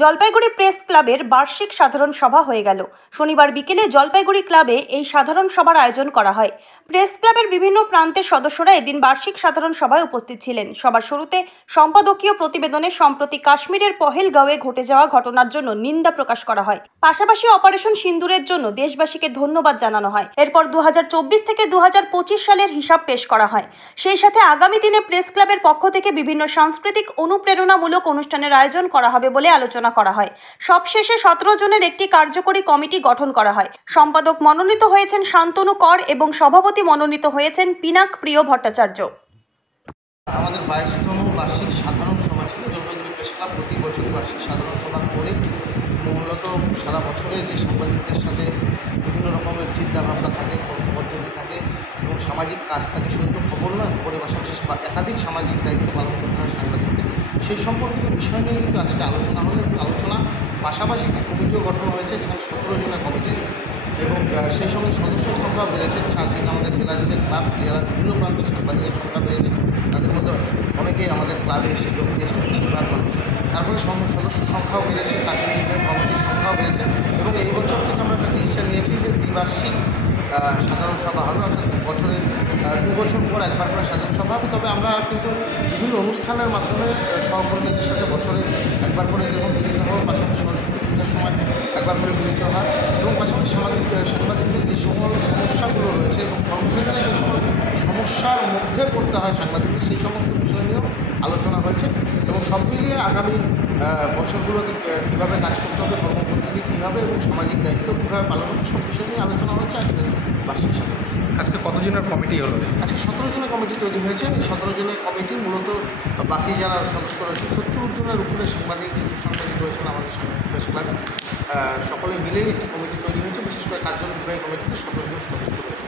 Jalpaiguri press ক্লাবের বার্ষিক সাধারণ সভা হয়ে গেল। শনিবার বিকেলে জলপাইগুড়ি ক্লাবে এই সাধারণ সভার আয়োজন করা হয়। প্রেস ক্লাবের বিভিন্ন প্রান্তের সদস্যরা এদিন বার্ষিক সাধারণ সভায় উপস্থিত ছিলেন। সবার শুরুতে সম্পাদকীয় প্রতিবেদনে সম্প্রতি কাশ্মীরের পহেলগাঁওয়ে ঘটে যাওয়া ঘটনার জন্য নিন্দা প্রকাশ করা হয়। পাশাপাশি অপারেশন সিন্দুরের জন্য দেশবাসীকে ধন্যবাদ জানানো হয়। এরপর 2024 থেকে 2025 সালের হিসাব পেশ করা হয়। সেই সাথে আগামী দিনে প্রেস ক্লাবের পক্ষ থেকে বিভিন্ন সাংস্কৃতিক অনুপ্রেরণামূলক অনুষ্ঠানের আয়োজন করা হবে বলে আলোচনা করা হয়। সবশেষে 17 জনের একটি কার্যকরী কমিটি গঠন করা হয়। সম্পাদক মনোনীত হয়েছেন শান্তনু কর এবং সভাপতি মনোনীত হয়েছেন পিনাক প্রিয় ভট্টাচার্য। আমাদের 22তম বার্ষিক সাধারণ সভা ছিল। জলপাইগুড়ি প্রেস ক্লাব প্রতি বছর বার্ষিক সাধারণ সভা করে মূলত সারা বছরে যে সাংবাদিকদের সাথে বিভিন্ন রকমের চিন্তাভাবনা থাকে, কর্মপদ্ধতি থাকে এবং সামাজিক কাজ থাকে, শুধু খবর নয়, খবরের পাশাপাশি একাধিক সামাজিক দায়িত্ব পালন করতে হয় সাংবাদিকদের। সেই সম্পর্কিত বিষয় নিয়ে কিন্তু আজকে আলোচনা হলো এবং আলোচনা পাশাপাশি একটি কমিটিও গঠন হয়েছে, যেখানে 17 জনের কমিটি এবং সেই সঙ্গে সদস্য সংখ্যা বেড়েছে। চারদিকে আমাদের জেলা জুড়ে ক্লাব যারা বিভিন্ন প্রান্তের সাংবাদিকের সংখ্যা বেড়েছে, তাদের মধ্যে অনেকেই আমাদের ক্লাবে এসে যোগ দিয়েছেন, বেশিরভাগ মানুষ। তারপরে সদস্য সংখ্যাও বেড়েছে, কার্যনির্বাহী কমিটির সংখ্যাও বেড়েছে এবং এই বছর থেকে আমরা একটা ডিসিশন নিয়েছি যে দ্বিবার্ষিক সাধারণ সভা হবে, অর্থাৎ বছরে 2 বছর পর একবার করে সাধারণ সভা হবে। তবে আমরা কিন্তু বিভিন্ন অনুষ্ঠানের মাধ্যমে সহকর্মীদের সাথে বছরে একবার করে যেমন মিলিত হওয়া, পাশাপাশি সরস্বতী পূজার সময় একবার করে মিলিত হয় এবং পাশাপাশি সাংবাদিকদের যে সকল সমস্যাগুলো রয়েছে এবং কর্মক্ষেত্রে যে সকল সমস্যার মধ্যে পড়তে হয় সাংবাদিকদের, সেই সমস্ত বিষয় নিয়েও আলোচনা হয়েছে এবং সব মিলিয়ে আগামী বছরগুলোতে কীভাবে কাজ করতে হবে, কর্মপদ্ধতি কী হবে এবং সামাজিক দায়িত্ব কীভাবে পালন হবে, সব বিষয় নিয়ে আলোচনা হচ্ছে আজকে বার্ষিক সাধারণ সভা। আজকে কতজনের কমিটি হলো? আজকে 17 জনের কমিটি তৈরি হয়েছে। এই 17 জনের কমিটি মূলত বাকি যারা সদস্য রয়েছে 70 জনের উপরে সাংবাদিক, চিত্র সাংবাদিক রয়েছেন আমাদের প্রেস ক্লাবে। সকলে মিলেই একটি কমিটি তৈরি হয়েছে। বিশেষ করে কার্যনির্বাহী কমিটিতে 17 জন সদস্য রয়েছে।